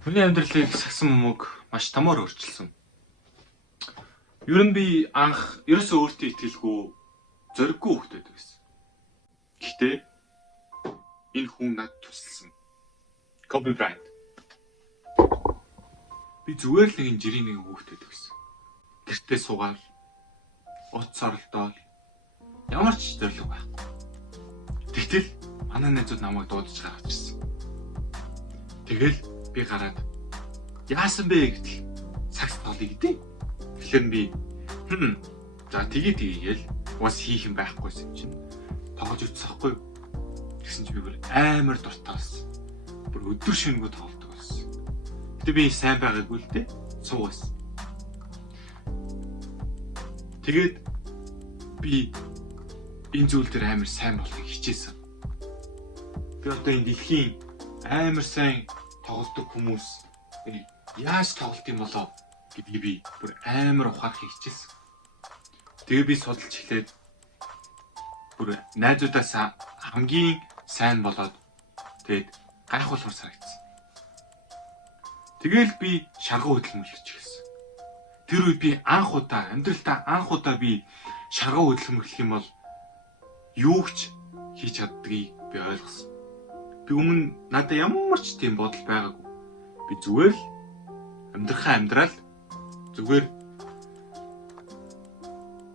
Хүний амьдралыг сагсан мөмөг маш томоор өөрчилсөн. Ер нь би анх ерөөсөө өөртөө итгэлгүй зориггүй хөвгдөд байсан. Гэхдээ энэ хүн над тусалсан. Kobe Bryant. Би зүгээр л нэг жирийн нэг хөвгдөд байсан. Гэртээ суугаад утас оролдоод ямар ч зориг байхгүй. Тэгтэл манай найзууд намайг дуудаж гаргаж ирсэн. Тэгэл би гараад яасан бэ гэтэл цагт тоолъё гэдэг. Тэгэхээр би за тгийгээл бас хийх юм байхгүйсэн чинь тоглож үтсэхгүй. Тэгсэн чи би бүр амар дуртаас бүр өдөр шөнөгүй тоглодог болсон. Гэтэ би сайн байгаагүй л дээ. Суугаас. Тэгээд би энэ зүйл дээр амар сайн болохыг хичээсэн. Би одоо энэ дэлхийн амар сайн тоглодог хүмүүс яаж тоглолт юм болоо гэдгийг би бүр амар ухаарахыг хичээсэн. Тэгээ би судалж эхлээд бүр найзуудаас хамгийн сайн болоод тэгээд гайхуулмар санагдсан. Тэгээл би шаргуу хөдөлмөрлөж эхэлсэн. Тэр үед би амьдралдаа анх удаа би шаргуу хөдөлмөрлөх юм бол юу ч хийж чаддгийг би ойлгосон. Би өмнө надад ямар ч тийм бодол байгаагүй. Би зүгээр л амьдрахаа амьдрал зүгээр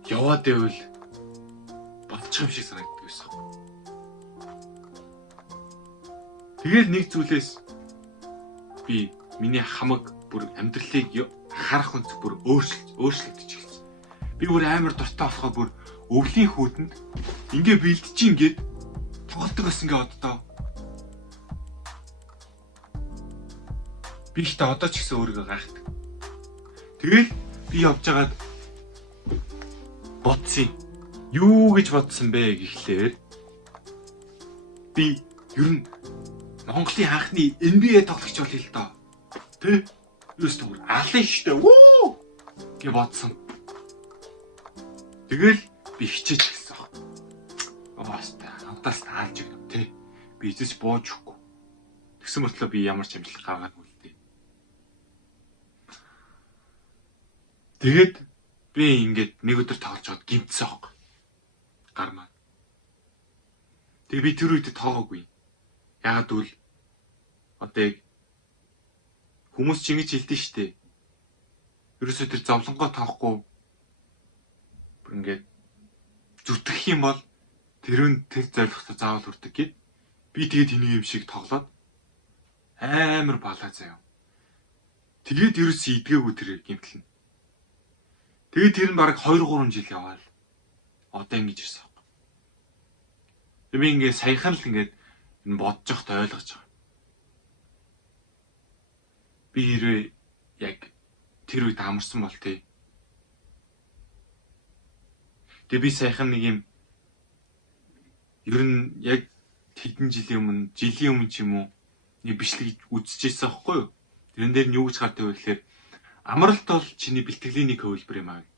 яваад байвал болчих юм шиг санагддаг байсан. Тэгээд нэг зүйлээс би миний хамаг бүр амьдралыг харах өнцөг бүр өөрчлөгдөж эхэлсэн. Би бүр амар дуртай болохоо бүр өвлийн хүүтэнд ингээ бэлдэж ингээд тоглолтог байсан ингээ оддоо. Би ихтэй одоо ч гэсэн өөрийгөө гайхдаг. Тэгэл би явж байгаад бодсон. Юу гэж бодсон бэ гэхлээр би ер нь Монголын анхны NBA тоглогч болъё л доо. Тэ? Юус түр алын штэ. Вуу! Гэж бодсон. Тэгэл би хичээж эхэлсэн. Оостаа, амтаас таалж өгнө тэ. Би эцэс бууж өгөхгүй. Тэгсэн мөртлөө би ямар ч амжилт гаргаагүй л дээ. Тэгээд би ингээд нэг өдөр тоглож байгаад гимтсэн хог. Гар маань. Тэгээ би тэр үед тоогоогүй. Ягаад гэвэл одоо хүмүүс ч ингэж хэлдэг штэ. Ерөөсөө тэр зовлонгоо тоохгүй ингээд зүтгэх юм бол тэр зорилготой заавал хүрдэг гэд. Би тэгээд тэнийг юм шиг тоглоод амар балаа заяа. Тэгээд ерөөсөө идгээгүй тэр гимтэл нь. Тэгээд тэр нь бараг 2-3 жил яваал. Одоо ингэж ирсэн. Би ингээд саяхан л ингээд энэ бодож байхдаа ойлгож байгаа. Би хэрвээ яг тэр үед амарсан бол тээ. Тэгээ би саяхан нэг юм ер нь яг хэдэн жилийн өмнө ч юм уу нэг бичлэг үзчихсэн аахгүй юу? Тэрэн дээр нь юу гэж гардаг вэ гэхээр амралт бол чиний бэлтгэлийн нэг хөвлбөр юм аа гэд.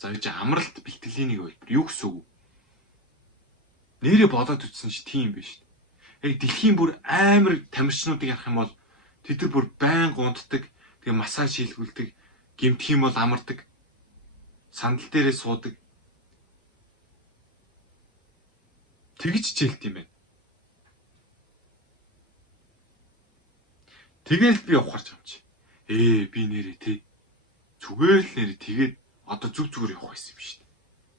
За гэж амралт бэлтгэлийн нэг хөвлбөр юу гэсэн үг? Нэрээ бодоод үтсэн чи тийм биш. Яг дэлхийн бүр амар тамирчнуудыг харах юм бол тэд нар бүр байн гунддаг, тэгээ массаж хийлгүүлдэг, гэмтэх юм бол амардаг. Сандал дээрээ суудаг. Тэгж чийлт юм байна. Тэгээл би ухаарч юм чи. Би нэрээ тий. Зүгээр л нэрээ тэгээд одоо зүгээр явах байсан юм шүү дээ.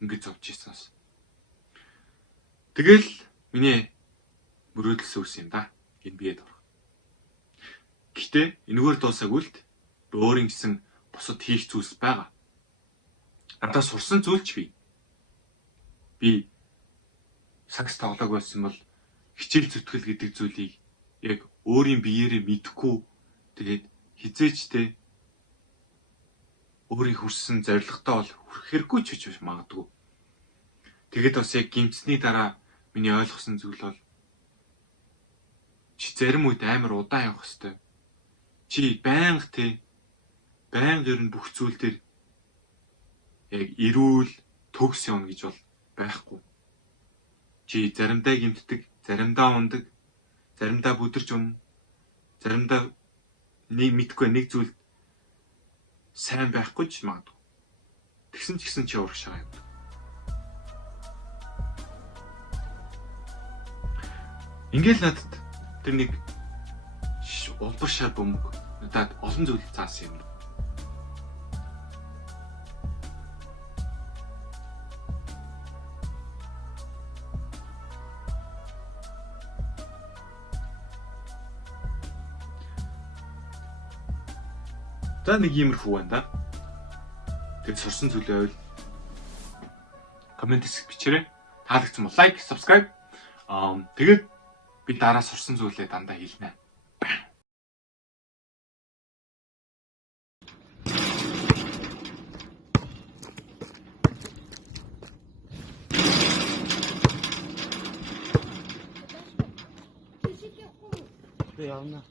Ингээд зовж ийсэнс. Тэгэл миний мөрөөдөлсөн үс юм да. NBA-д орох. Гэхдээ энэгээр дуусаагүй л би өөрийн гэсэн бусад хийх зүйлс байгаа. Надад сурсан зүйлч бий. Би сакс тоглоог байсан бол хичээл зүтгэл гэдэг зүйлийг яг өөрийн биеэрээ мэдэхгүй тэгээд хизээч те өөрийн хүрсэн зорилготой бол хүрэх хэрэггүй ч гэж магадгүй. Тэгээд бас яг гимцсний дараа миний ойлгосон зүйл бол чи зарим үед амар удаан явах хэвээр. Чи байнга ер нь бүх зүйл дээр яг эрүүл төгс явна гэж бол байхгүй. Чи заримдаа гимтдэг, заримдаа ундаг, заримдаа бүдэрч унна, заримдаа мэдгүй нэг зүйл сайн байхгүй ч магадгүй. Тэгсэн ч гэсэн чи урагшаа юм. Ингээл надад тэр нэг улбар шар бөмбөг надад олон зүйл заасан юм. За нэг иймэрхүү байна да. Тэгээд сурсан зүйлээ байвал комент хэсэгт бичээрэй. Таалагдсан бол лайк, subscribe. Тэгээд би дараа сурсан зүйлээ дандаа хэлнэ. Би явна.